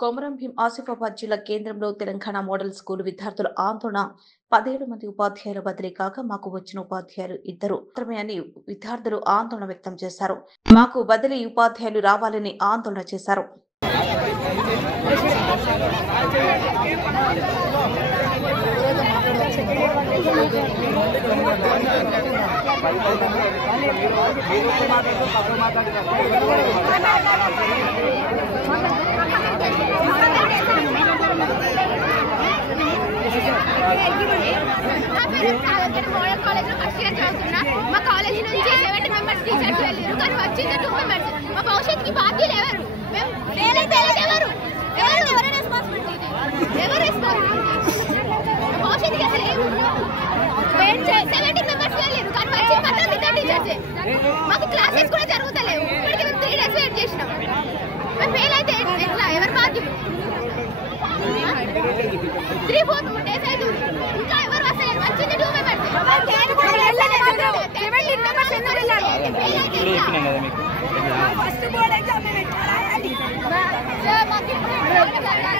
కొమరం భీం ఆసిఫాబాద్ జిల్లా కేంద్రంలో Telangana model school విద్యార్థుల ఆందోళన 17 మంది ఉపాధ్యాయుల బదిలీ కాక మాకు వచ్చిన ఉపాధ్యాయులు ఇద్దరు మాత్రమే అని విద్యార్థులు ఆందోళన వ్యక్తం చేశారు. మాకు బదిలీ ఉపాధ్యాయులు రావాలని ఆందోళన చేశారు. మోడల్ కాలేజ్ లో ఫస్ట్ ఇయర్ చదువుతున్నా. మా కాలేజ్ నుంచి 70 మెంబర్స్ టీచర్స్ వెళ్ళారు, కానీ వచ్చింది 2 మెంబర్స్. మా భవిష్యత్తుకి బాధ్యులు ఎవరు? ఎవరు రెస్పాన్సిబిలిటీ? భవిష్యత్తుకి అసలు 70 మెంబర్స్ వెళ్ళారు, కానీ వచ్చింది మాత్రం 2 టీచర్సే. మాకు క్లాసెస్ కూడా జరుగుతలేవు. ఇప్పటికి మేము 3 డేస్ వెయిట్ చేసినాం. మేము ఫెయిల్ అయితే ఎట్లా? ఎవరు బాధ్యులు? 3-4 డేస్ అవుతుంది, ఇంకా ఎవరు వస్తలేరు. వచ్చింది 2 మెంబర్స్. First board exam